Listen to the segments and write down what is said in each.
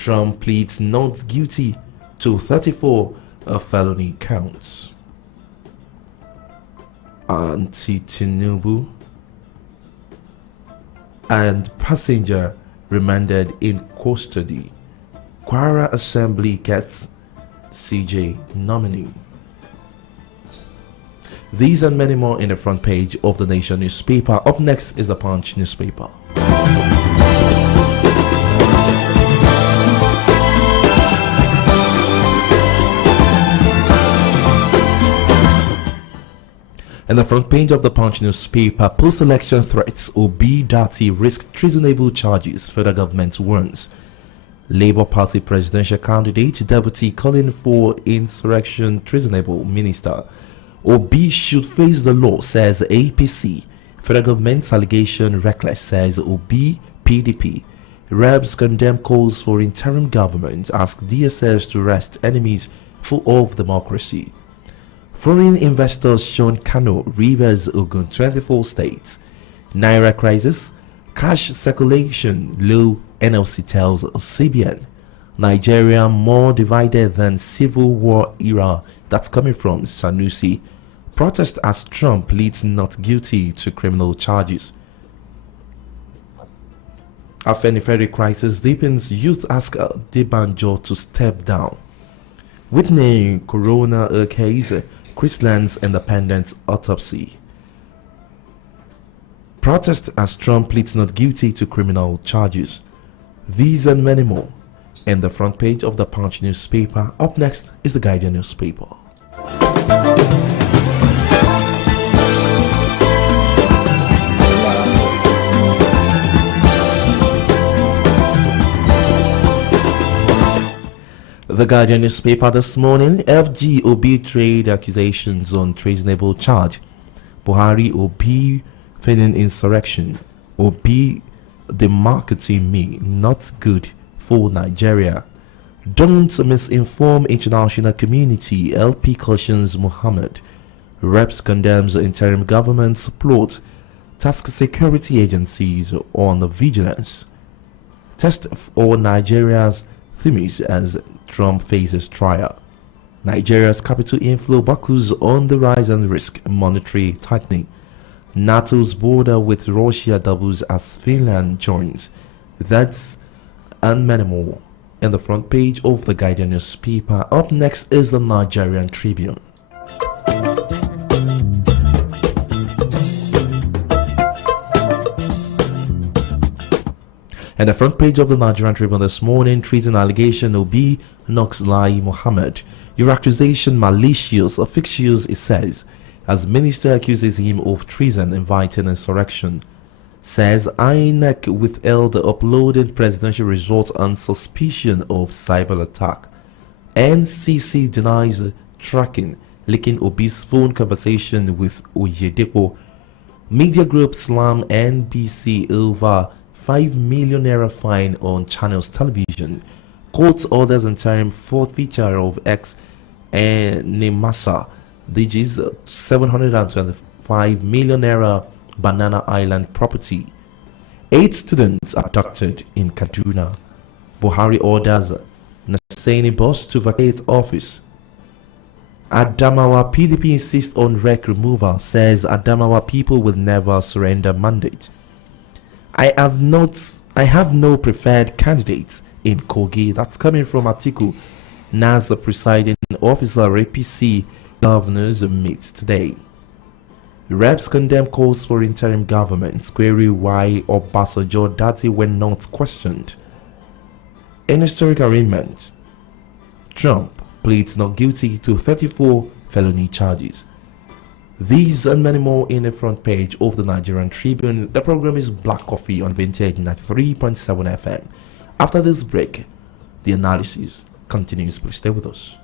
Trump pleads not guilty to 34 felony counts. Anti-Tinubu and passenger remanded in custody. Kwara Assembly gets CJ nominee. These and many more in the front page of the Nation newspaper. Up next is the Punch newspaper. And the front page of the Punch newspaper, post-election threats, Obi Dati risk treasonable charges, federal government warns. Labour Party presidential candidate deputy calling for insurrection treasonable minister. Obi should face the law, says APC. Federal government's allegation reckless, says Obi PDP. Rebs condemn calls for interim government, ask DSS to arrest enemies of democracy. Foreign investors shown Kano, Rivers, Ogun, 24 states. Naira crisis, cash circulation low, NLC tells CBN. Nigeria more divided than civil war era, that's coming from Sanusi. Protest as Trump pleads not guilty to criminal charges. Afenifere crisis deepens, youth ask Debanjo to step down. Whitney Corona case, Chrisland's independent autopsy. Protest as Trump pleads not guilty to criminal charges. These and many more in the front page of the Punch newspaper. Up next is the Guardian newspaper. The Guardian newspaper this morning, FG Obi trade accusations on treasonable charge. Buhari Obi feigning insurrection. Obi demarketing me, not good for Nigeria. Don't misinform international community, LP cautions Muhammad. Reps condemns interim government's plot. Task security agencies on vigilance. Test for Nigeria's themes as Trump faces trial. Nigeria's capital inflow buckles on the rise and risk monetary tightening. NATO's border with Russia doubles as Finland joins. That's and many more in the front page of the Guardian newspaper. Up next is the Nigerian Tribune. And the front page of the Nigerian Tribune this morning, treason allegation Obi knocks Lai Mohammed. Your accusation malicious or fictitious, it says, as minister accuses him of treason, inviting insurrection. Says INEC withheld uploading presidential results on suspicion of cyber attack. NCC denies tracking, leaking Obi's phone conversation with Oyedepo. Media group slam NBC over 5 million naira fine on Channels Television. Court orders interim forfeiture of ex Nemasa DG's 725 million naira Banana Island property. 8 students abducted in Kaduna. Buhari orders Nasani boss to vacate office. Adamawa PDP insists on wreck removal, says Adamawa people will never surrender mandate. I have no preferred candidates in Kogi. That's coming from Atiku. NAS presiding officer APC governors meet today. Reps condemn calls for interim government. Query why Obasanjo Dati were not questioned. In historic arraignment, Trump pleads not guilty to 34 felony charges. These and many more in the front page of the Nigerian Tribune. The program is Black Coffee on Vintage 93.7 FM. After this break, the analysis continues. Please stay with us.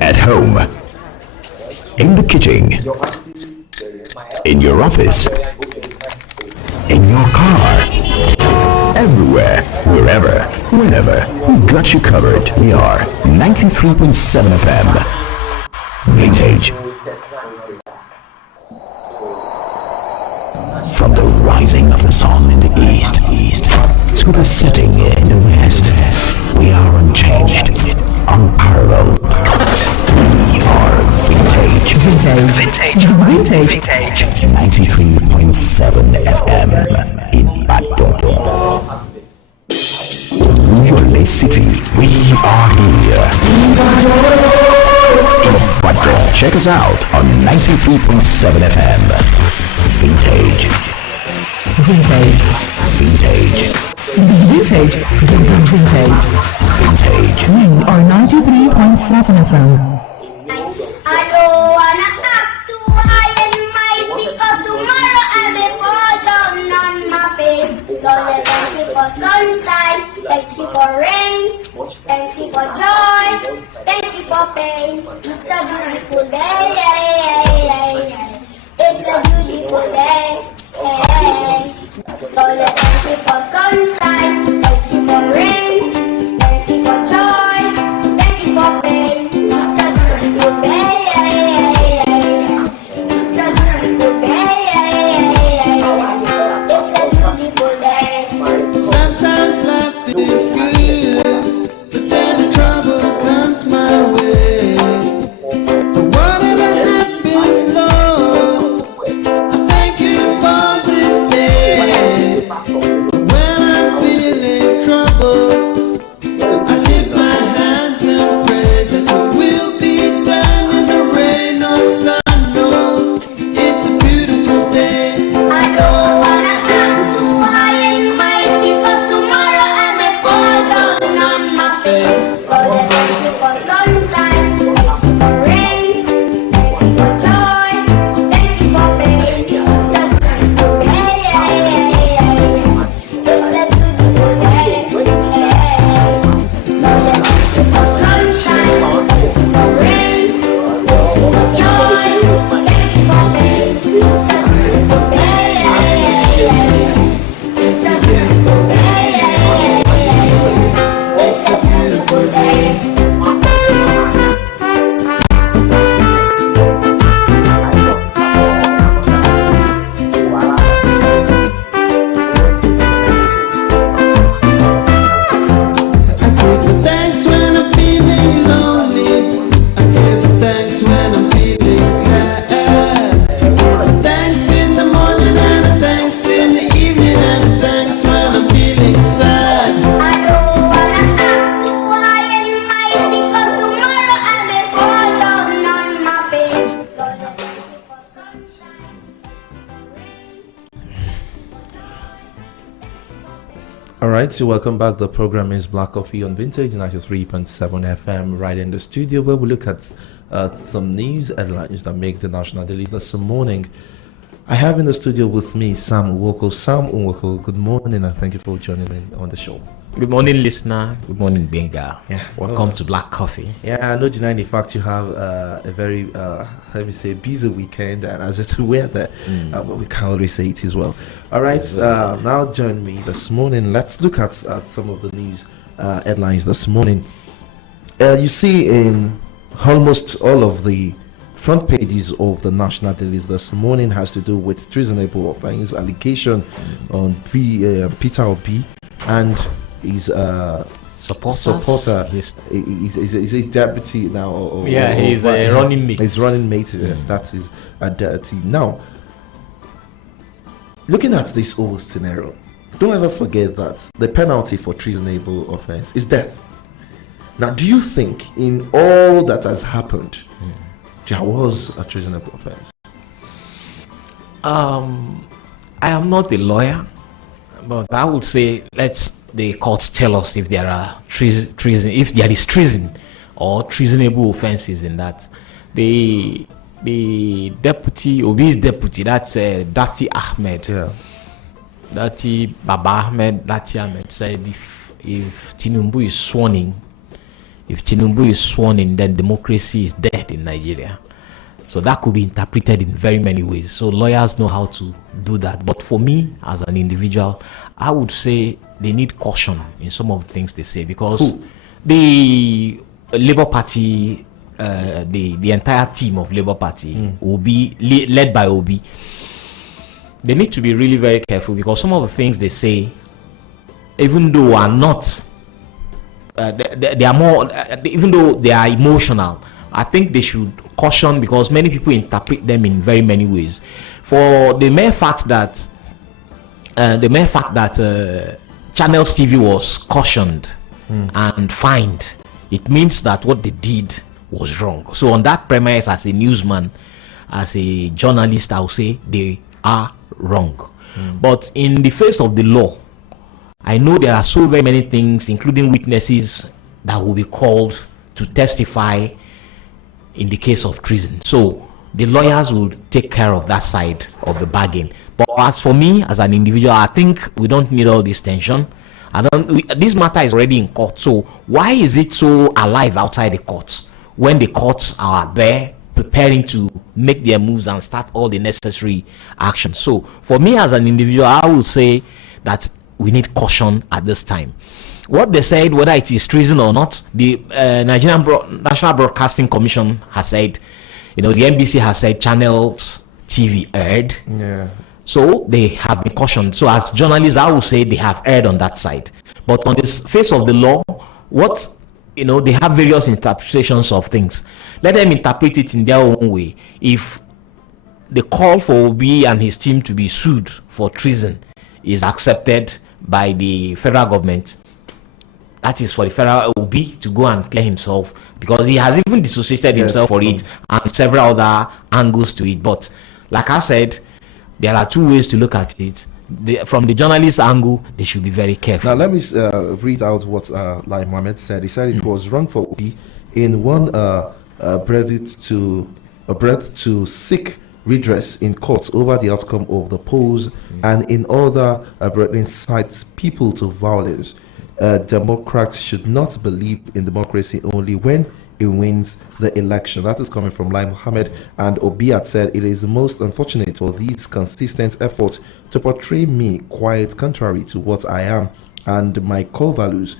At home, in the kitchen, in your office, in your car, everywhere, wherever, whenever. We got you covered. We are 93.7 FM. Vintage. From the rising of the sun in the east to the setting in the west, we are unchanged, unparalleled. We are vintage. 93.7 FM in Badon. Your city, we are here. In Badon. Check us out on 93.7 FM. Vintage. We are 93.7 FM. I don't wanna act too high and mighty, 'cause tomorrow I may fall down on my face. Lord, thank you for sunshine, thank you for rain, thank you for joy, thank you for pain. It's a beautiful day, it's a beautiful day. Lord, thank you for sunshine, thank you for rain, thank you for joy, thank you for pain. It's a beautiful day. It's a beautiful day. It's a beautiful day. Sometimes life is good, but then the trouble comes my way. But whatever happens, Lord, I thank you for this day. When I'm feeling troubled, I lift my hands and pray that your will be done in the rain or sun. No, it's a beautiful day. I don't wanna act too high and mighty, 'cause tomorrow I may fall down on my face. Lord, thank you for sunshine, thank you for rain, thank you for joy, thank you for pain. It's a beautiful day. It's a beautiful day. Lord, thank you for sunshine, thank you for rain, thank you for joy, thank you for pain. It's a beautiful day. It's a beautiful day. It's a beautiful day. I give you thanks when I'm feeling lonely. I give you thanks when I'm feeling glad. I give you thanks in the morning and a thanks in the evening and a thanks when I'm feeling sad. I don't wanna act too high and mighty, 'cause tomorrow I may fall down on my face. Lord, thank you for sunshine, All right, so welcome back. The program is Black Coffee on Vintage 93.7 FM, right in the studio, where we look at some news headlines that make the national daily this morning. I have in the studio with me Sam Nwoko. Sam Nwoko, good morning and thank you for joining me on the show. Good morning, listener. Good morning, Benga. Yeah. Welcome to Black Coffee. Yeah, no denying the fact you have a very, let me say, busy weekend, and as it's aware that we can always say it as well. All right, now join me this morning. Let's look at some of the news headlines this morning. You see in almost all of the front pages of the national dailies this morning has to do with treasonable offense allegation on Peter Obi and his supporter. He's a deputy now. He's a running mate. He's running mate. That is a deputy. Now, looking at this whole scenario, don't ever forget that the penalty for treasonable offense is death. Now, do you think in all that has happened, there was a treasonable offense? I am not a lawyer, but I would say let the courts tell us if there are treason, if there is treason or treasonable offenses in that. The deputy, Obi's deputy, that's Dati Ahmed. Yeah. Dati Baba Ahmed, Dati Ahmed said if Tinubu is sworn in, then democracy is dead in Nigeria. So that could be interpreted in very many ways. So lawyers know how to do that. But for me, as an individual, I would say they need caution in some of the things they say, because the Labour Party, the entire team of Labour Party will be led by Obi. They need to be really very careful, because some of the things they say, even though are not, they are more, even though they are emotional, I think they should caution, because many people interpret them in very many ways. For the mere fact that Channels TV was cautioned and fined, it means that what they did was wrong. So on that premise, as a newsman, as a journalist, I will say they are wrong. But in the face of the law, I know there are so very many things, including witnesses, that will be called to testify in the case of treason. So the lawyers will take care of that side of the bargain. But as for me, as an individual, I think we don't need all this tension. This matter is already in court. So why is it so alive outside the courts, when the courts are there preparing to make their moves and start all the necessary action? So for me as an individual, I would say that we need caution at this time. What they said, whether it is treason or not, the Nigerian National Broadcasting Commission has said, the NBC has said Channels TV erred. Yeah. So they have been cautioned. So as journalists, I would say they have erred on that side. But on the face of the law, they have various interpretations of things. Let them interpret it in their own way. If the call for Obi and his team to be sued for treason is accepted by the federal government, that is for the federal Obi to go and clear himself, because he has even dissociated himself for it, and several other angles to it. But like I said, there are two ways to look at it. From the journalist angle, they should be very careful. Now let me read out what Lai Mohammed said. He said it was wrong for Obi in one breath to seek redress in courts over the outcome of the polls, and in other incites people to violence. Democrats should not believe in democracy only when it wins the election. That is coming from Lai Mohammed. And Obi had said, it is most unfortunate for these consistent efforts to portray me quite contrary to what I am and my core values.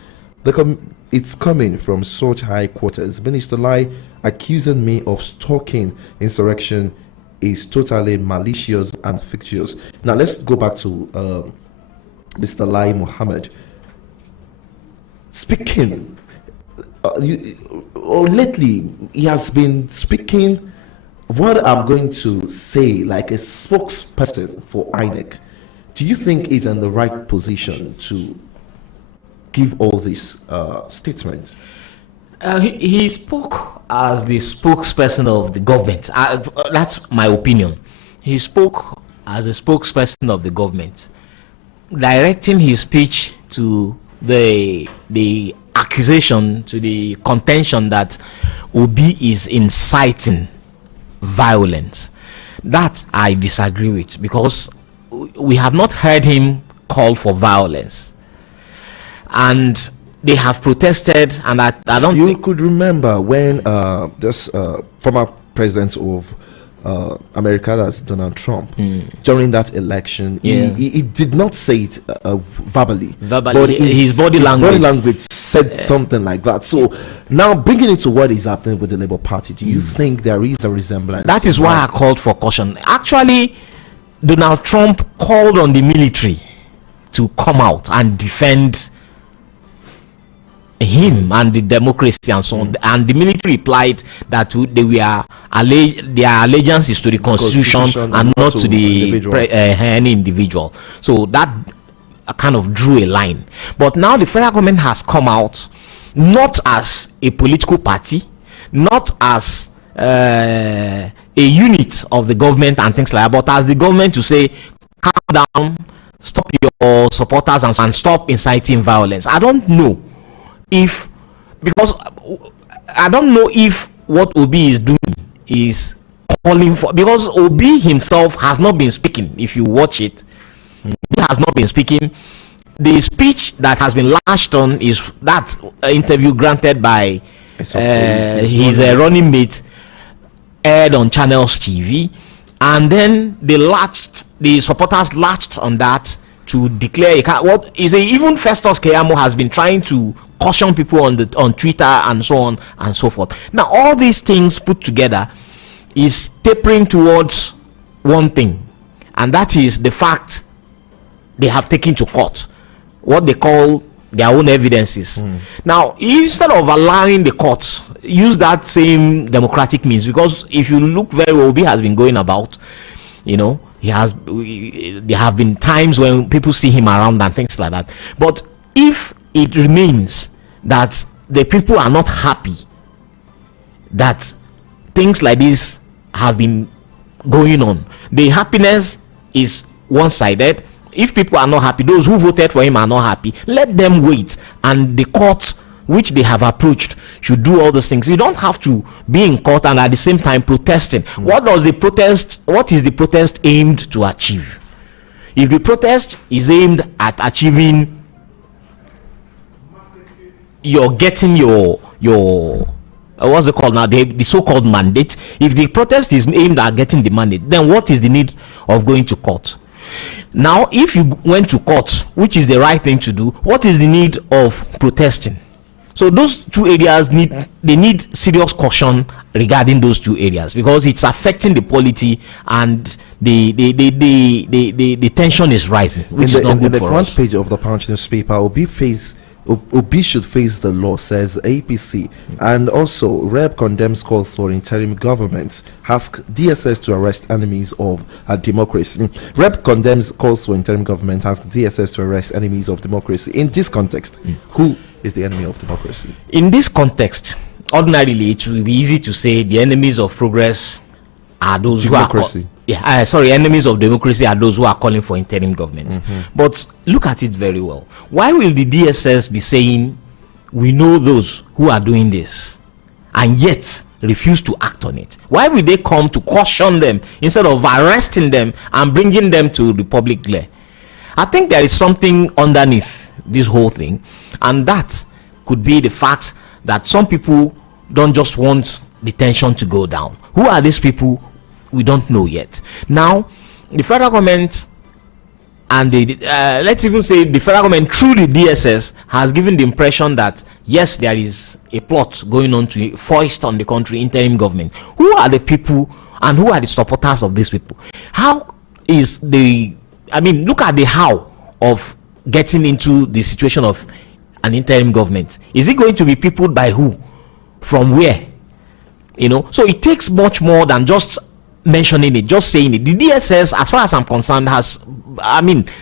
It's coming from such high quarters. Minister Lai accusing me of stalking insurrection is totally malicious and fictitious. Now let's go back to Mr. Lai Mohammed. Speaking, lately he has been speaking what I'm going to say like a spokesperson for INEC. Do you think he's in the right position to give all these statements? He spoke as the spokesperson of the government. That's my opinion. He spoke as a spokesperson of the government, directing his speech to the accusation, to the contention that Obi is inciting violence. That I disagree with, because we have not heard him call for violence, and they have protested. And I don't. You could remember when this former president of America, that's Donald Trump, during that election, he did not say it verbally, but his body language said something like that. So now bringing it to what is happening with the Labour Party, do you think there is a resemblance? That is why I called for caution. Actually, Donald Trump called on the military to come out and defend him and the democracy and so on, and the military replied that their allegiance is to the constitution and not to the any individual. So that kind of drew a line. But now the federal government has come out, not as a political party, not as a unit of the government and things like that, but as the government to say, calm down, stop your supporters and stop inciting violence. I don't know if what Obi is doing is calling for, because Obi himself has not been speaking. If you watch it, he has not been speaking. The speech that has been lashed on is that interview granted by his running mate. aired on Channels TV, and then the supporters latched on that to declare what is even Festus Keyamo has been trying to caution people on Twitter and so on and so forth. Now all these things put together is tapering towards one thing, and that is the fact they have taken to court what they call their own evidences. Now, instead of allowing the courts use that same democratic means, because if you look very well, Obi has been going about, there have been times when people see him around and things like that. But if it remains that the people are not happy that things like this have been going on, the happiness is one-sided. If people are not happy, those who voted for him are not happy, let them wait, and the court which they have approached should do all those things. You don't have to be in court and at the same time protesting. What is the protest aimed to achieve? If the protest is aimed at achieving getting your what's it called now, the so-called mandate, if the protest is aimed at getting the mandate, then what is the need of going to court? Now, if you went to court, which is the right thing to do, what is the need of protesting? So those two areas need serious caution regarding those two areas, because it's affecting the polity, and the tension is rising, which is not good for us. In the front page of the Punch newspaper, Obi should face the law, says APC. And also, Rep condemns calls for interim government, ask DSS to arrest enemies of democracy. Rep condemns calls for interim government, ask DSS to arrest enemies of democracy. In this context, who is the enemy of democracy? In this context, ordinarily, it will be easy to say the enemies of progress are those democracy. Enemies of democracy are those who are calling for interim government. But look at it very well. Why will the DSS be saying we know those who are doing this and yet refuse to act on it? Why will they come to caution them instead of arresting them and bringing them to the public glare? I think there is something underneath this whole thing, and that could be the fact that some people don't just want the tension to go down. Who are these people? We don't know yet. Now, the federal government and let's even say the federal government through the DSS has given the impression that yes, there is a plot going on to foist on the country interim government. Who are the people and who are the supporters of these people? Look at the how of getting into the situation of an interim government. Is it going to be peopled by who? From where? So it takes much more than just mentioning it, just saying it. The DSS, as far as I'm concerned, has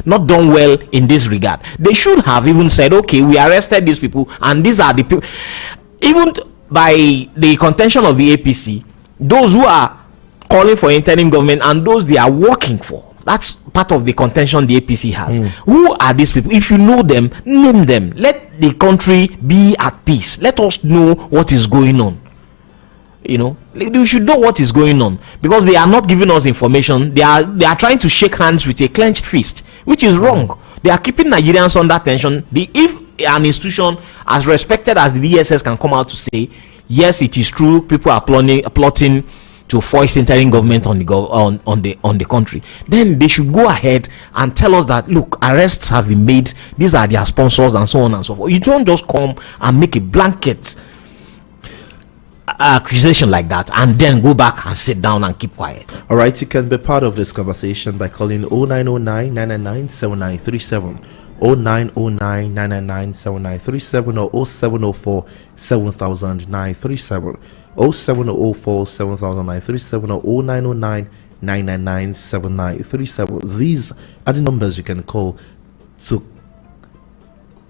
not done well in this regard. They should have even said, okay, we arrested these people and these are the people. Even by the contention of the APC, those who are calling for interim government and those they are working for, that's part of the contention the APC has. Who are these people? If you know them, name them. Let the country be at peace. Let us know what is going on. We should know what is going on, because they are not giving us information. They are trying to shake hands with a clenched fist, which is wrong. They are keeping Nigerians under tension. If an institution as respected as the DSS can come out to say, yes, it is true, people are plotting to foist interim government on the country, then they should go ahead and tell us that, look, arrests have been made, these are their sponsors, and so on and so forth. You don't just come and make a blanket accusation like that and then go back and sit down and keep quiet. All right, you can be part of this conversation by calling 0909 999 7937, 0909 999 7937, or 0704 7937, 0704 7937, or 0909 999 7937. These are the numbers you can call to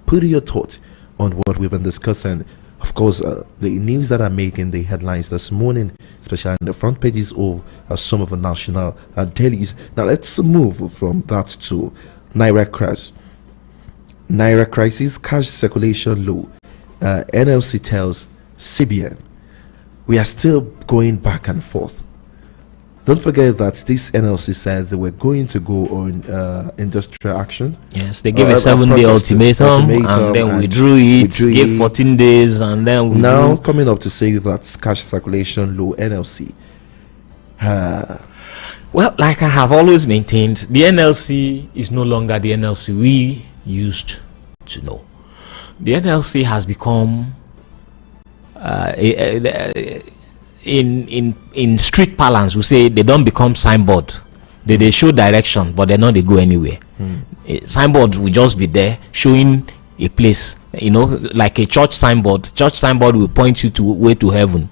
put your thought on what we've been discussing. Of course, the news that are making the headlines this morning, especially on the front pages of some of the national dailies. Now, let's move from that to Naira crash. Naira crisis, cash circulation low. NLC tells CBN, we are still going back and forth. Don't forget that this NLC says they were going to go on industrial action. Yes, they gave a 7-day ultimatum and then withdrew it, gave 14 days, and then now coming up to say that cash circulation low. NLC Well, like I have always maintained, the NLC is no longer the NLC we used to know. The NLC has become, in street parlance, we say they don't become signboard. They show direction, but they go anywhere. A signboard will just be there showing a place, like a church signboard. Church signboard will point you to way to heaven.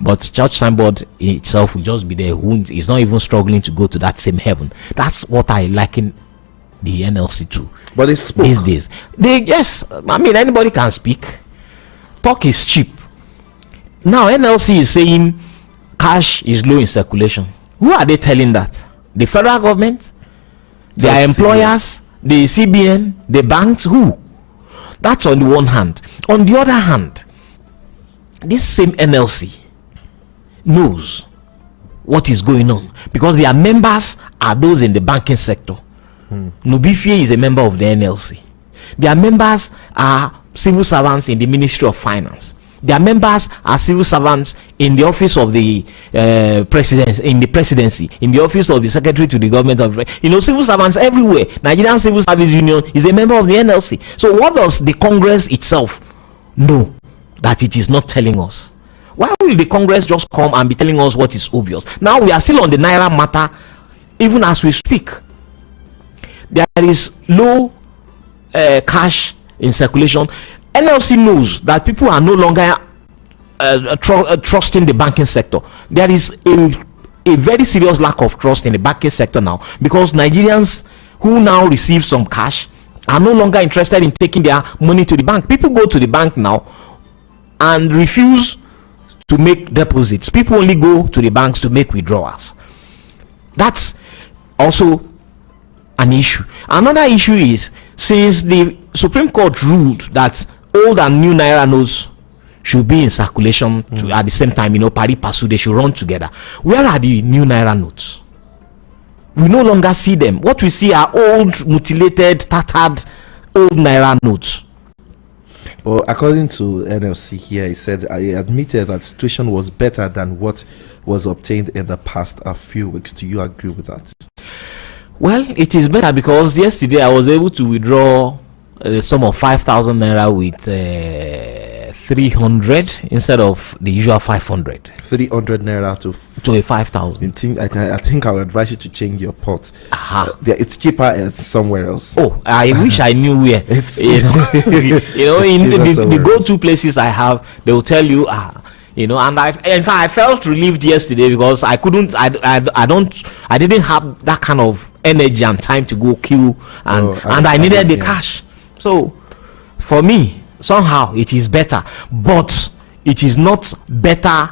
But church signboard itself will just be there. It's not even struggling to go to that same heaven. That's what I liken the NLC to. But they spoke these days. Yes, I mean, anybody can speak. Talk is cheap. Now NLC is saying cash is low in circulation. Who are they telling that? The federal government, their employers, the CBN, the banks. Who? That's on the one hand. On the other hand, this same NLC knows what is going on because their members are those in the banking sector. Nubifie is a member of the NLC. Their members are civil servants in the Ministry of Finance. Their members are civil servants in the office of the presidency, in the office of the secretary to the government of, civil servants everywhere. Nigerian Civil Service Union is a member of the NLC. So what does the Congress itself know that it is not telling us? Why will the Congress just come and be telling us what is obvious? Now we are still on the Naira matter, even as we speak. There is low cash in circulation. NLC knows that people are no longer trusting the banking sector. There is a very serious lack of trust in the banking sector now because Nigerians who now receive some cash are no longer interested in taking their money to the bank. People go to the bank now and refuse to make deposits. People only go to the banks to make withdrawals. That's also an issue. Another issue is, since the Supreme Court ruled that old and new Naira notes should be in circulation at the same time, pari passu, they should run together. Where are the new Naira notes? We no longer see them. What we see are old, mutilated, tattered, old Naira notes. Well, according to NLC here, he said he admitted that the situation was better than what was obtained in the past a few weeks. Do you agree with that? Well, it is better because yesterday I was able to withdraw the sum of 5,000 naira with 300 instead of the usual 500. 300 naira to a 5,000. I think I would advise you to change your pot. It's cheaper somewhere else. Oh, I wish I knew where. It's in the go-to places I have, they will tell you. And in fact, I felt relieved yesterday because I didn't have that kind of energy and time to go queue, and I needed the cash. So for me, somehow it is better, but it is not better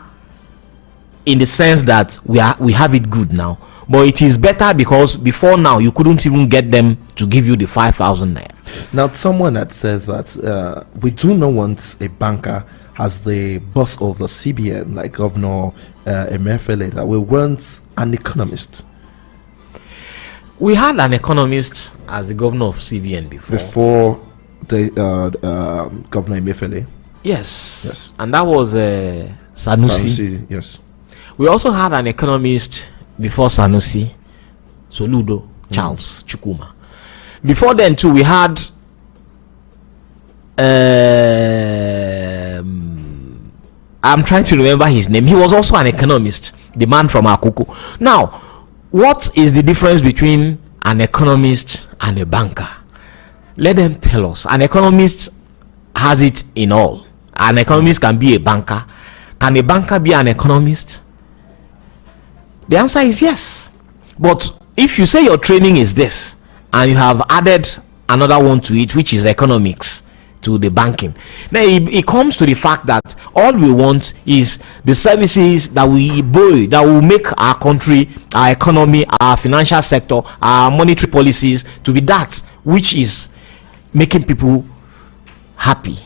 in the sense that we have it good now. But it is better because before now you couldn't even get them to give you the 5,000 naira. Now, someone had said that we do not want a banker as the boss of the CBN, like Governor Emefiele, that we want an economist. We had an economist as the governor of CBN before the Governor Emefiele. Yes, and that was Sanusi. Yes, we also had an economist before Sanusi, Soludo Charles Chukwuma. Before then too, we had I'm trying to remember his name. He was also an economist, the man from Akuku. Now, what is the difference between an economist and a banker? Let them tell us. An economist has it in all. An economist can be a banker. Can a banker be an economist? The answer is yes. But if you say your training is this and you have added another one to it, which is economics, to the banking, then it comes to the fact that all we want is the services that we buy, that will make our country, our economy, our financial sector, our monetary policies to be that which is making people happy.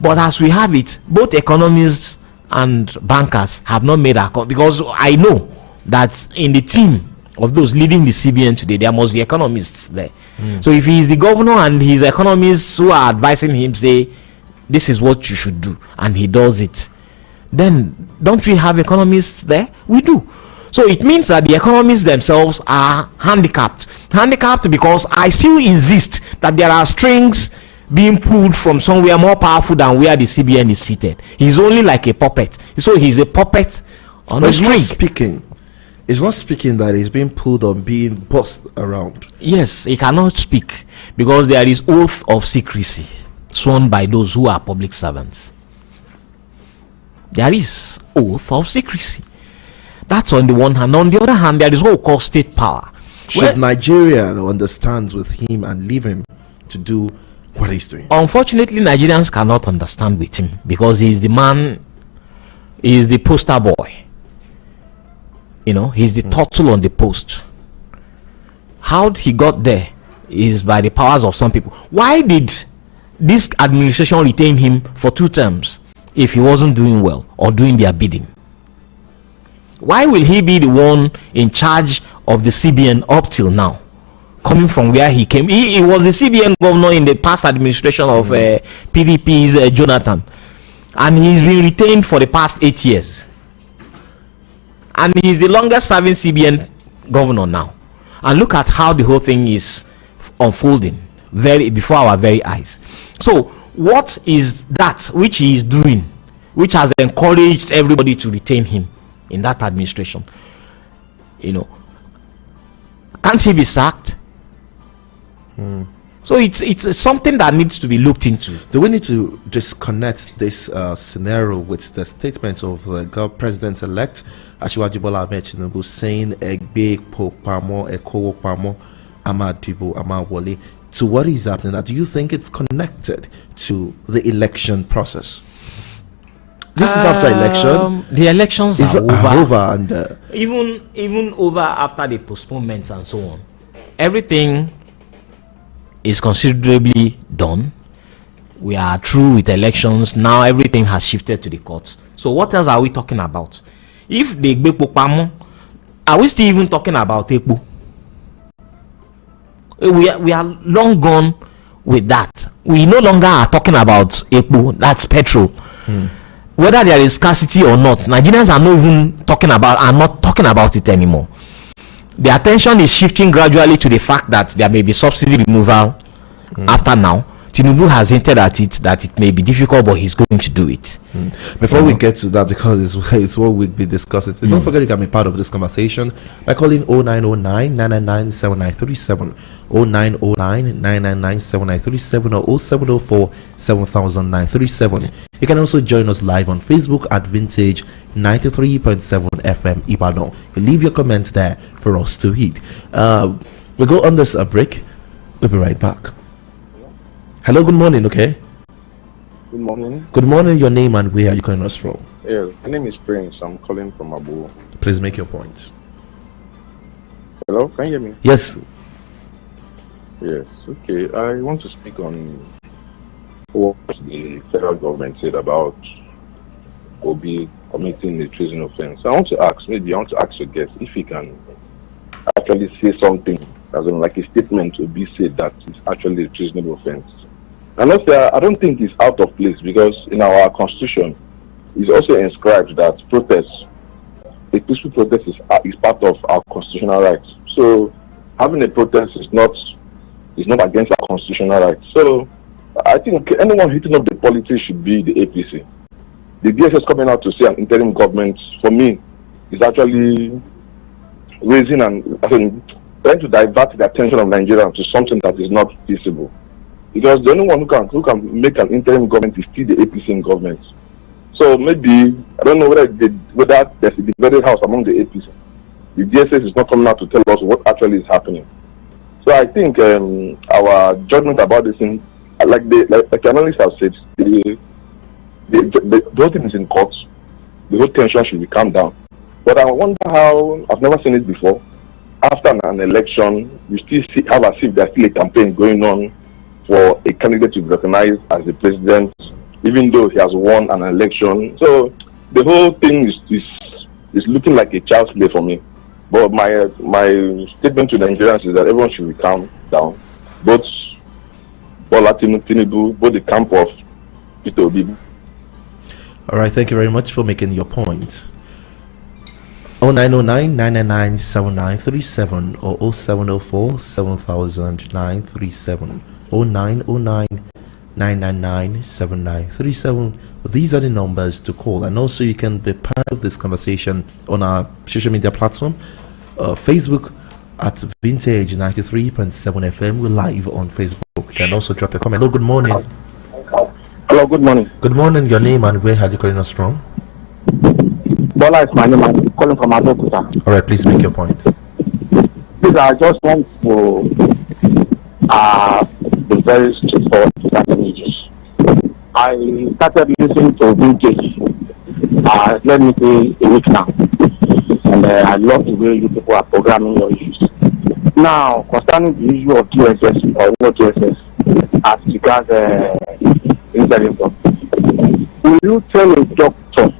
But as we have it, both economists and bankers have not made our because I know that in the team of those leading the CBN today, there must be economists there. So if he is the governor and his economists who are advising him say this is what you should do, and he does it, then don't we have economists there? We do. So it means that the economists themselves are handicapped because I still insist that there are strings being pulled from somewhere more powerful than where the CBN is seated. He's only like a puppet. So he's a puppet on a string. It's not speaking that he's being pulled on, being bossed around. Yes, he cannot speak because there is oath of secrecy sworn by those who are public servants. There is oath of secrecy. That's on the one hand. On the other hand, there is what we call state power. Should Nigeria understand with him and leave him to do what he's doing? Unfortunately, Nigerians cannot understand with him because he's the man, he's the poster boy. You know, he's the turtle on the post. How he got there is by the powers of some people. Why did this administration retain him for 2 terms if he wasn't doing well or doing their bidding? Why will he be the one in charge of the CBN up till now, coming from where he came? He was the CBN governor in the past administration of PDP's Jonathan, and he's been retained for the past 8 years, and he's the longest serving CBN governor now. And look at how the whole thing is unfolding before our very eyes. So what is that which he is doing which has encouraged everybody to retain him in that administration? You know, can't he be sacked? So it's something that needs to be looked into. Do we need to disconnect this scenario with the statements of the president-elect Asiwaju Bola Ahmed Tinubu saying "Egbe Pokpamo, Ekowo Pamo, Amadibo, Amawole" to what is happening? Now, do you think it's connected to the election process? This is after election. The elections are over, and even over after the postponements and so on. Everything is considerably done. We are through with elections now. Everything has shifted to the courts. So what else are we talking about? If the Ekpo, are we still even talking about Ekpo? We are long gone with that. We no longer are talking about Ekpo. That's petrol. Whether there is scarcity or not, Nigerians are not talking about it anymore. The attention is shifting gradually to the fact that there may be subsidy removal after now. Tinubu has hinted at it that it may be difficult, but he's going to do it. Before we get to that, because it's what we'll be discussing, so don't forget you can be part of this conversation by calling 0909 999 7937, 0909 999 7937, or 0704 7937. You can also join us live on Facebook at Vintage 93.7 FM Ibadan. You leave your comments there for us to read. We'll go on this break. We'll be right back. Hello, good morning, okay? Good morning. Good morning, your name and where are you calling us from? Yeah, my name is Prince. I'm calling from Abu. Please make your point. Hello, can you hear me? Yes. Yes, okay. I want to speak on what the federal government said about Obi committing a treason offense. I want to ask your guest if he can actually say something, as in like a statement to be said that it's actually a treasonable offense. And also, I don't think it's out of place because in our constitution, it's also inscribed that a peaceful protest is part of our constitutional rights. So having a protest is not against our constitutional rights. So I think anyone hitting up the politics should be the APC. The DSS coming out to say an interim government, for me, is actually raising trying to divert the attention of Nigerians to something that is not feasible. Because the only one who can make an interim government is still the APC in government. So maybe, I don't know whether there's a divided house among the APC. The DSS is not coming out to tell us what actually is happening. So I think our judgment about this thing, like the analysts have said, the whole thing is in court. The whole tension should be calmed down. But I wonder how, I've never seen it before, after an election, you still have as if there's still a campaign going on for a candidate to be recognized as the president, even though he has won an election. So the whole thing is looking like a child's play for me. But my statement to Nigerians is that everyone should be calm down. Both Bola Tinubu, both the camp of Peter Obi. All right, thank you very much for making your point. 0909 999 7937 or 0704 7000 0909 999 7937. These are the numbers to call, and also you can be part of this conversation on our social media platform, Facebook at Vintage 93.7 FM. We're live on Facebook. You can also drop a comment. Hello, good morning. Hello, good morning. Good morning. Your name and where are you calling us from? Bola is my name. I'm calling from Abeokuta. All right, please make your point. Please, I just want to be very straightforward to certain issues. I started listening to Vintage, let me say a week now. And I love the way you people are programming your issues. Now, concerning the issue of DSS or what DSS as regards interim, will you tell a doctor,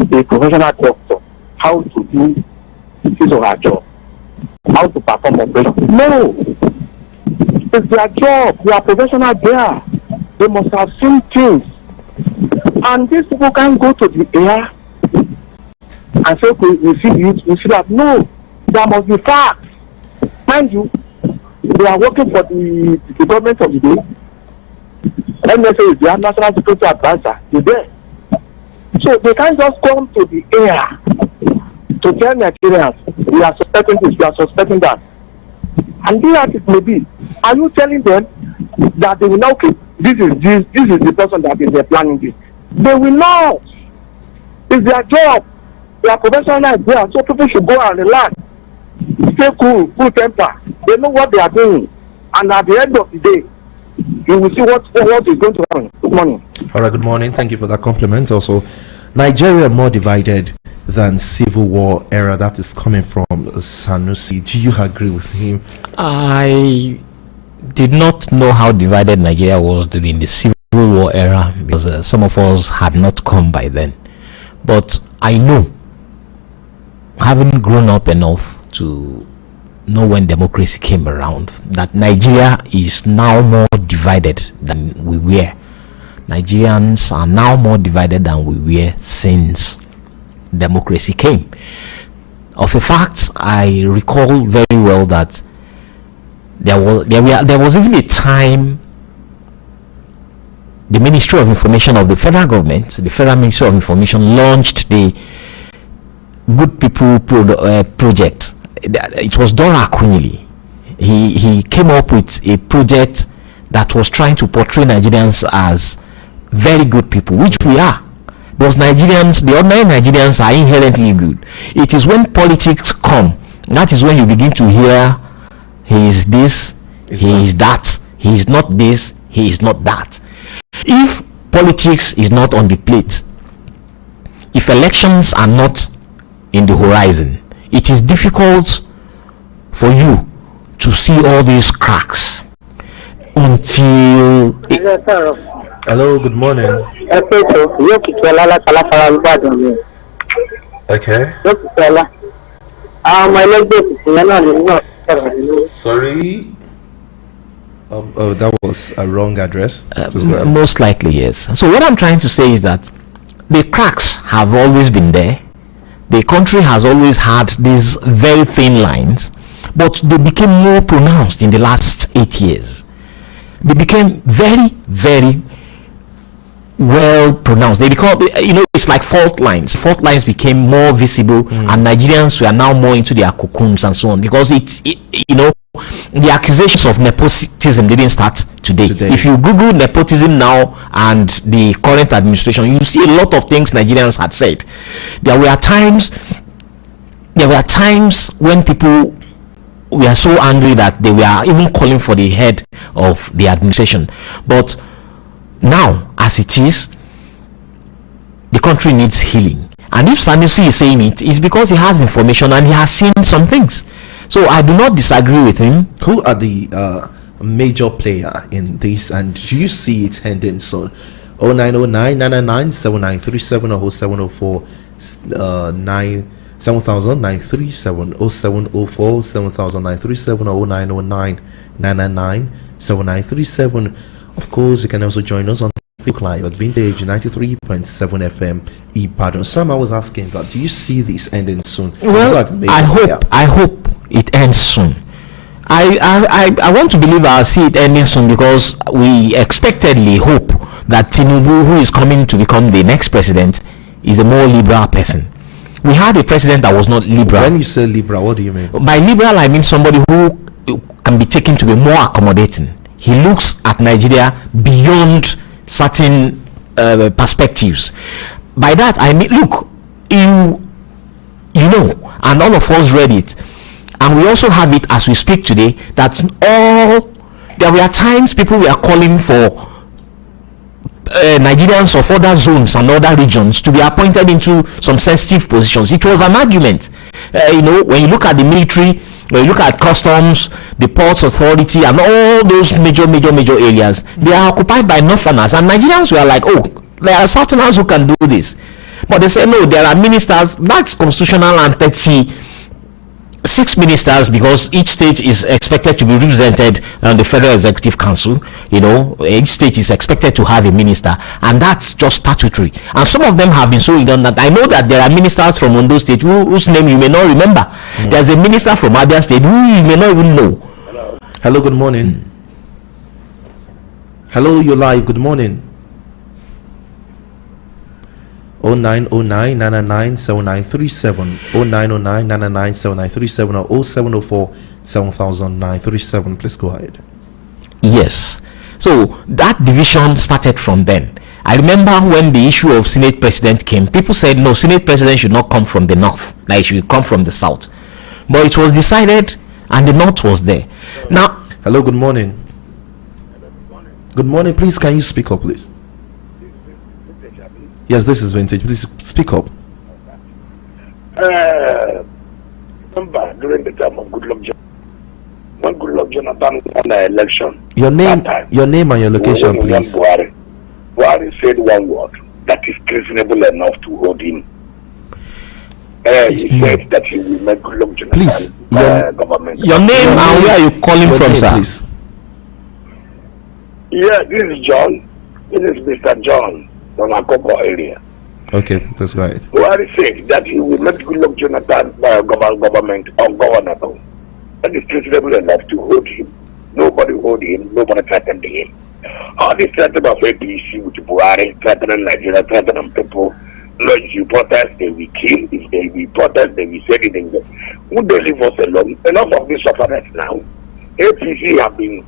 a professional doctor, how to do his or her job, how to perform operation? No, it's their job. They are professional there. They must have seen things, and these people can't go to the air and say, okay, we see that. No, there must be facts. Mind you, they are working for the government of the day. NSA is their national security advisor. They're there. So they can't just come to the air to tell Nigerians, we are suspecting this, we are suspecting that. And be as it may be, are you telling them that they will not, okay, this is the person that is planning this? They will not. It's their job. They are professional there, so people should go and relax. Stay cool temper. They know what they are doing. And at the end of the day, you will see what is going to happen. Good morning. All right, good morning. Thank you for that compliment. Also, Nigeria more divided than civil war era. That is coming from Sanusi. Do you agree with him? I did not know how divided Nigeria was during the civil war era because some of us had not come by then. But I know, having grown up enough to know when democracy came around, that Nigeria is now more divided than we were. Nigerians are now more divided than we were since democracy came. Of a fact, I recall very well that there was even a time the Ministry of Information of the federal government, the Federal Ministry of Information, launched the Good People project. It was Dora Akunyili. He came up with a project that was trying to portray Nigerians as very good people, which we are. Because Nigerians, the ordinary Nigerians, are inherently good. It is when politics come, that is when you begin to hear, he is this, he is that, he is not this, he is not that. If politics is not on the plate, if elections are not in the horizon, it is difficult for you to see all these cracks until Hello, good morning. Okay. Sorry. Oh, that was a wrong address. Most likely, yes. So what I'm trying to say is that the cracks have always been there. The country has always had these very thin lines, but they became more pronounced in the last 8 years. They became very, very well pronounced. They become, it's like fault lines. Fault lines became more visible, and Nigerians were now more into their cocoons and so on, because the accusations of nepotism didn't start today. If you Google nepotism now and the current administration, you see a lot of things Nigerians had said. There were times when people were so angry that they were even calling for the head of the administration. But now, as it is, the country needs healing. And if Sanusi is saying it, it's because he has information and he has seen some things. So I do not disagree with him. Who are the major player in this, and do you see it ending soon? 0909 999 7937 or 0704 7000 0704 7000 or 0909 999 7937. Of course, you can also join us on Live at Vintage 93.7 FM Ibadan. Sam, I was asking that, do you see this ending soon? Well, I hope it ends soon. I want to believe I'll see it ending soon, because we expectedly hope that Tinubu, who is coming to become the next president, is a more liberal person. We had a president that was not liberal. When you say liberal, what do you mean? By liberal, I mean somebody who can be taken to be more accommodating. He looks at Nigeria beyond certain perspectives. By that I mean, look, you know, and all of us read it, and we also have it as we speak today, that there were times people were calling for Nigerians of other zones and other regions to be appointed into some sensitive positions. It was an argument. When you look at the military, when you look at customs, the ports authority, and all those major areas, they are occupied by northerners, and Nigerians were like, oh, there are southerners who can do this. But they say no, there are ministers. That's constitutional, and 36 ministers, because each state is expected to be represented on the Federal Executive Council. Each state is expected to have a minister, and that's just statutory. And some of them have been so redundant. I know that there are ministers from Ondo State whose name you may not remember. There's a minister from Abia State who you may not even know. Hello, good morning. Hello, you're live. Good morning. 0909-999-7937, 0909-999-7937, or 0704-70937. Please go ahead. Yes. So that division started from then. I remember when the issue of Senate President came, people said no, Senate President should not come from the north, like it should come from the south. But it was decided, and the north was there. Now, hello, good morning. Good morning. Please, can you speak up, please? Yes, this is Vintage. Please speak up. Remember, during the time of when Goodluck Jonathan won the election, your name and your location, please. Buhari said one word that is reasonable enough to hold him. He said that he will make Goodluck Jonathan government. Your name and where are you calling from, sir? Please. Yeah, this is John. This is Mr. John from Akobo area. Okay, that's right. Buhari said that he will make Goodluck Jonathan government ungovernable. That is reasonable enough to hold him. Nobody hold him. Nobody threatened him. All this threatening of APC with Buhari, threatening Nigeria, threatening people. No, if you protest, they will kill. If they will protest, they will say anything. Would they leave us alone? Enough of this suffering now. APC have been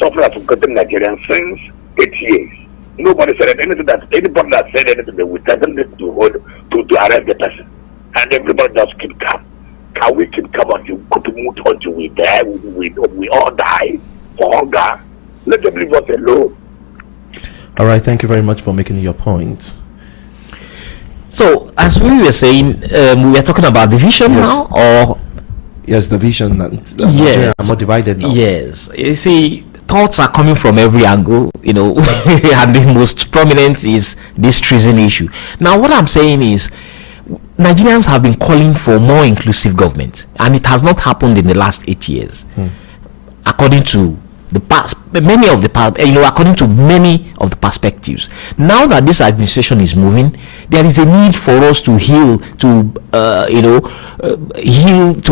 suffering from cutting Nigerians since 8 years. Nobody said anything. Anybody that said anything, they will threaten them to arrest the person, and everybody just keep calm. Can we keep calm until we die? We all die for hunger. Let them leave us alone. All right, thank you very much for making your point. So, as we were saying, we are talking about division now, or yes, division. Nigeria are more divided now. Yes, you see, thoughts are coming from every angle, and the most prominent is this treason issue. Now, what I'm saying is, Nigerians have been calling for more inclusive government, and it has not happened in the last 8 years, according to the past, according to many of the perspectives. Now that this administration is moving, there is a need for us to heal, to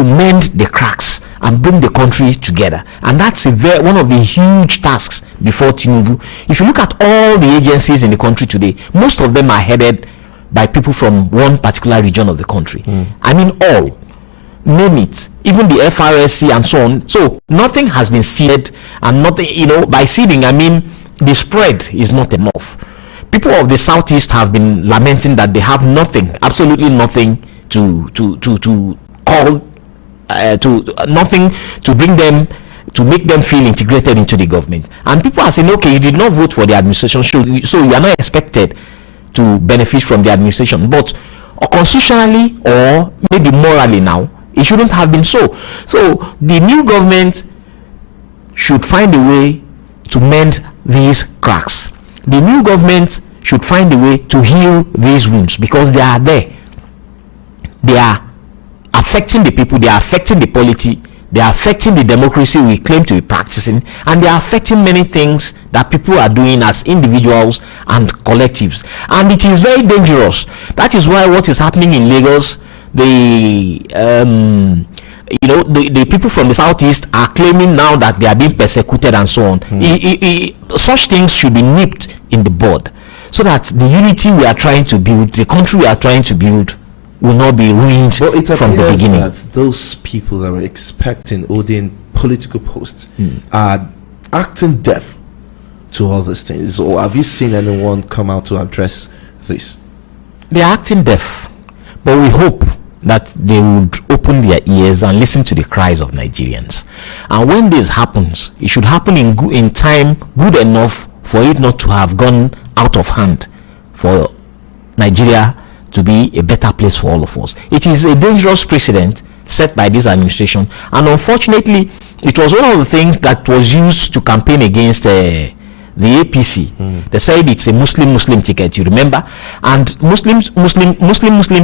mend the cracks and bring the country together, and that's one of the huge tasks before Tinubu. If you look at all the agencies in the country today, most of them are headed by people from one particular region of the country. I mean, all, name it, even the FRSC and so on. So nothing has been seeded, and nothing, by seeding I mean the spread is not enough. People of the southeast have been lamenting that they have nothing, absolutely nothing to call nothing to bring them, to make them feel integrated into the government. And people are saying, okay, you did not vote for the administration, so you are not expected to benefit from the administration. But constitutionally, or maybe morally now, it shouldn't have been so. So the new government should find a way to mend these cracks. The new government should find a way to heal these wounds, because they are there. They are affecting the people, they are affecting the polity, They are affecting the democracy we claim to be practicing, and they are affecting many things that people are doing as individuals and collectives. And it is very dangerous. That is why what is happening in Lagos, the people from the southeast are claiming now that they are being persecuted and so on. Such things should be nipped in the bud, so that the unity we are trying to build, the country we are trying to build, will not be ruined from the beginning. That those people that were expecting holding political posts are acting deaf to all these things. Or have you seen anyone come out to address this? They are acting deaf, but we hope that they would open their ears and listen to the cries of Nigerians. And when this happens, it should happen in time good enough for it not to have gone out of hand, for Nigeria to be a better place for all of us. It is a dangerous precedent set by this administration, and unfortunately it was one of the things that was used to campaign against the APC. They said it's a Muslim ticket, you remember, and Muslim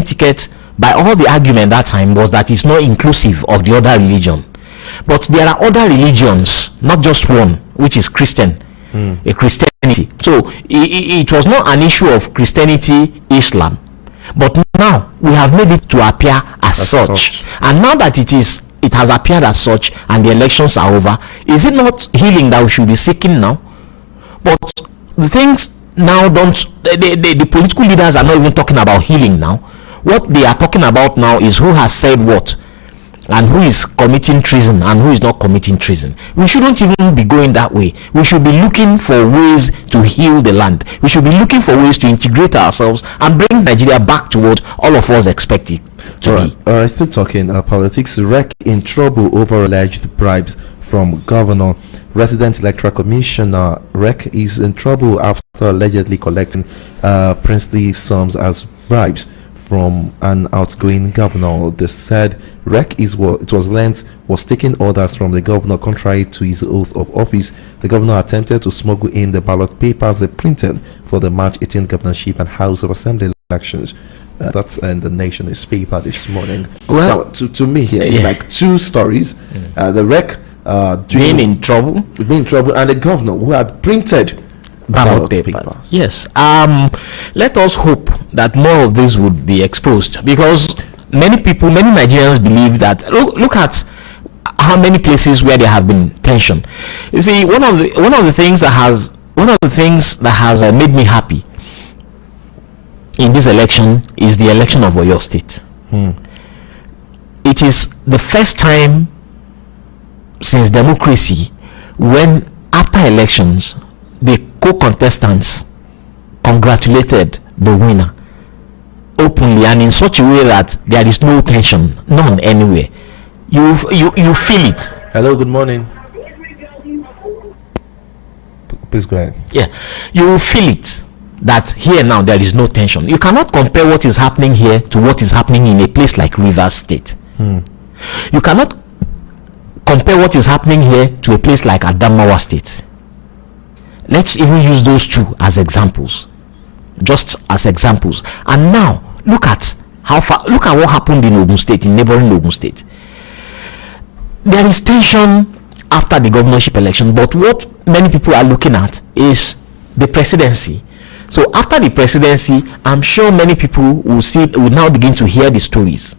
ticket, by all the argument that time, was that it's not inclusive of the other religion. But there are other religions, not just one, which is Christian, a Christianity. So it was not an issue of Christianity, Islam. But now we have made it to appear as such. And now that it has appeared as such and the elections are over, is it not healing that we should be seeking now? But the things now the political leaders are not even talking about healing now. What they are talking about now is who has said what, and who is committing treason and who is not committing treason. We shouldn't even be going that way. We should be looking for ways to heal the land. We should be looking for ways to integrate ourselves and bring Nigeria back to what all of us expect it to be. Still talking politics. REC in trouble over alleged bribes from governor. Resident Electoral Commissioner REC is in trouble after allegedly collecting princely sums as bribes from an outgoing governor. They said REC was taking orders from the governor contrary to his oath of office. The governor attempted to smuggle in the ballot papers they printed for the March 18 governorship and House of Assembly elections. That's in the Nation newspaper this morning. Well, now, to me here, it's like two stories. The REC being in trouble, and the governor who had printed ballot papers. Yes. Let us hope that more of this would be exposed, because many Nigerians believe that. Look at how many places where there have been tension. You see, one of the things that has made me happy in this election is the election of Oyo State. It is the first time since democracy when after elections the co-contestants congratulated the winner openly and in such a way that there is no tension, none anywhere. You feel it. Hello, good morning. Please go ahead. Yeah, you will feel it that here now there is no tension. You cannot compare what is happening here to what is happening in a place like Rivers State. You cannot compare what is happening here to a place like Adamawa State. Let's even use those two as examples, just as examples. And now look at what happened in Ogun State, in neighboring Ogun State. There is tension after the governorship election, but what many people are looking at is the presidency. So after the presidency, I'm sure many people will now begin to hear the stories.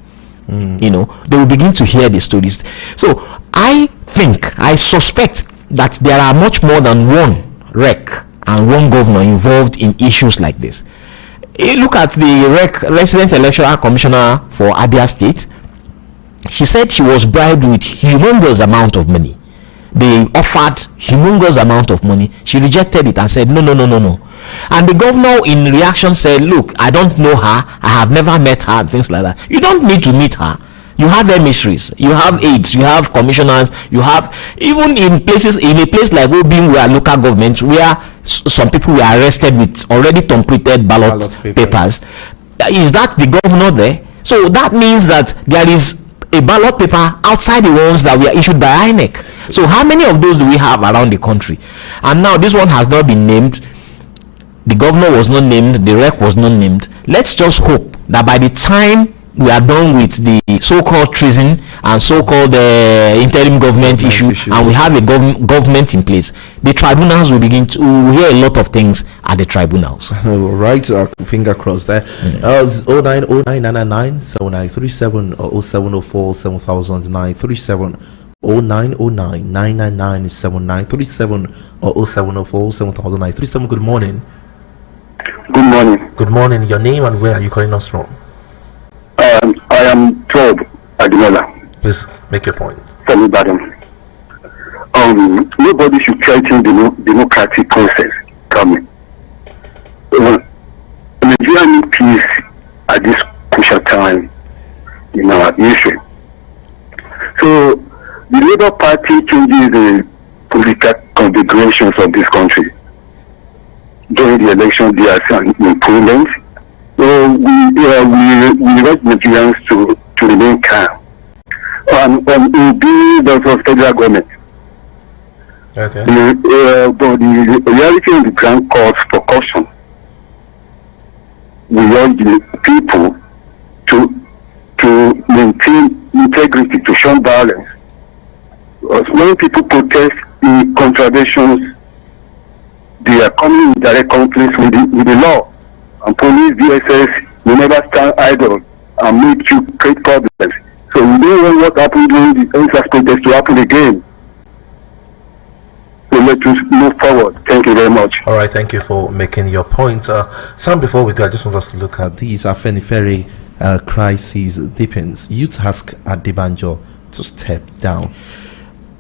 They will begin to hear the stories. So I suspect that there are much more than one REC and one governor involved in issues like this. Look at the REC, Resident Electoral Commissioner for Abia State. She said she was bribed with humongous amount of money. They offered humongous amount of money. She rejected it and said no. And the governor in reaction said, look, I don't know her, I have never met her, and things like that. You don't need to meet her. You have emissaries, you have aides, you have commissioners, you have, even in a place like Obin, where local government, where some people were arrested with already completed ballot papers. Is that the governor there? So that means that there is a ballot paper outside the ones that were issued by INEC. So how many of those do we have around the country? And now this one has not been named. The governor was not named, the REC was not named. Let's just hope that by the time we are done with the so-called treason and so-called interim government issue, and we have a government in place, the tribunals will begin to hear a lot of things at the tribunals. Right, finger crossed there. 090999 7937 or 0704 7937 0909 999 7937 or 0704 7937. Good morning. Good morning. Good morning. Your name and where are you calling us from? I am Job Adimola Please make your point. from Ibadan. Nobody should threaten the democratic process coming. Nigeria needs peace at this crucial time in our history. So the Labour Party changes the political configurations of this country. During the election, there are some improvements. So we urge Nigerians to remain calm. On the federal government. Okay. But the reality on the ground calls for caution. We urge the people to maintain integrity, to shun violence. Because when people protest the contradictions, they are coming in direct conflict with the law. And police, DSS will never stand idle and make you create problems. So we don't want what happened during the NSAS protest to happen again. So let us move forward. Thank you very much. All right, thank you for making your point. Sam, before we go, I just want us to look at these Afenifere crisis deepens. Youth ask Adebanjo to step down.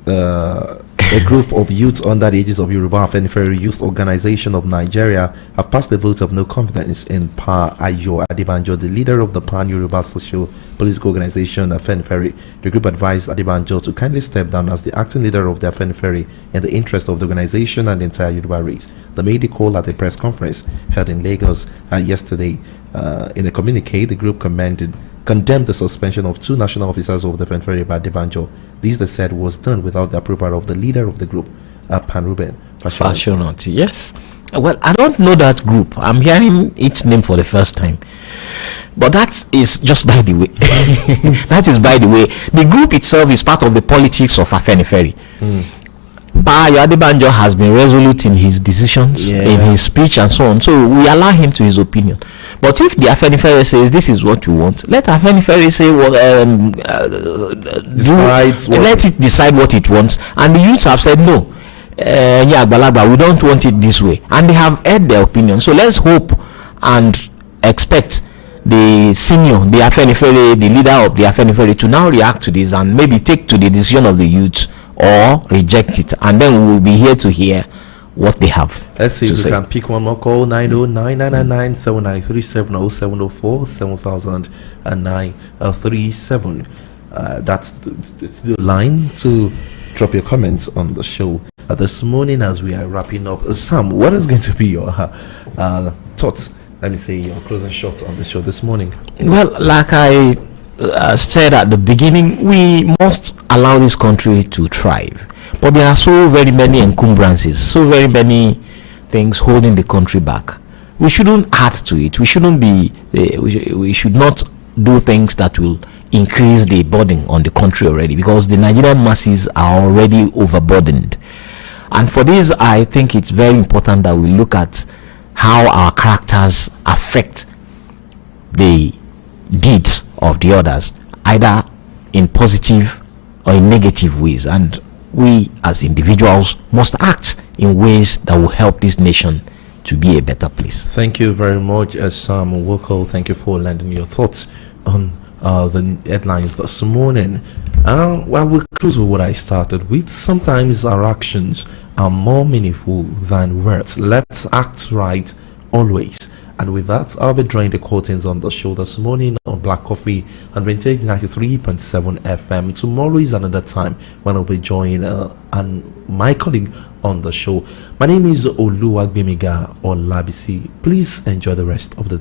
A group of youths under the ages of Yoruba Afenifere Youth Organization of Nigeria have passed a vote of no confidence in Pa Ayo Adebanjo, the leader of the Pan-Yoruba Social Political Organization Afenifere. The group advised Adebanjo to kindly step down as the acting leader of the Afenifere in the interest of the organization and the entire Yoruba race. They made a call at a press conference held in Lagos yesterday. In a communique, the group condemned the suspension of 2 national officers of the Afenifere by Adebanjo. This, they said, was done without the approval of the leader of the group, Pan Ruben Fashionati. Yes. Well, I don't know that group. I'm hearing its name for the first time. But that is just by the way. That is by the way. The group itself is part of the politics of Afenifere. Pa Adebanjo has been resolute in his decisions, in his speech and so on. So we allow him to his opinion. But if the Afenifere says this is what we want, let Afenifere say what let it decide what it wants. And the youths have said no. Balaba, we don't want it this way. And they have heard their opinion. So let's hope and expect the senior, the Afenifere, the leader of the Afenifere to now react to this and maybe take to the decision of the youth or reject it, and then we will be here to hear what they have. Let's see if we can pick one more call. 90999 7937 0704 700937. That's the line to drop your comments on the show this morning as we are wrapping up. Sam, what is going to be your thoughts? Let me say your closing shots on the show this morning. Well, like I said at the beginning, we must allow this country to thrive. But there are so very many encumbrances, so very many things holding the country back. We shouldn't add to it. We shouldn't be. We should not do things that will increase the burden on the country already, because the Nigerian masses are already overburdened. And for this, I think it's very important that we look at how our characters affect the deeds of the others, either in positive or in negative ways. And we as individuals must act in ways that will help this nation to be a better place. Thank you very much, Sam Woko. Thank you for lending your thoughts on the headlines this morning. Well, we'll close with what I started with. Sometimes our actions are more meaningful than words. Let's act right always. And with that, I'll be drawing the curtains on the show this morning on Black Coffee and Vintage 93.7 FM. Tomorrow is another time when I'll be joining and my colleague on the show. My name is Oluwagbemiga Olabisi. Please enjoy the rest of the day.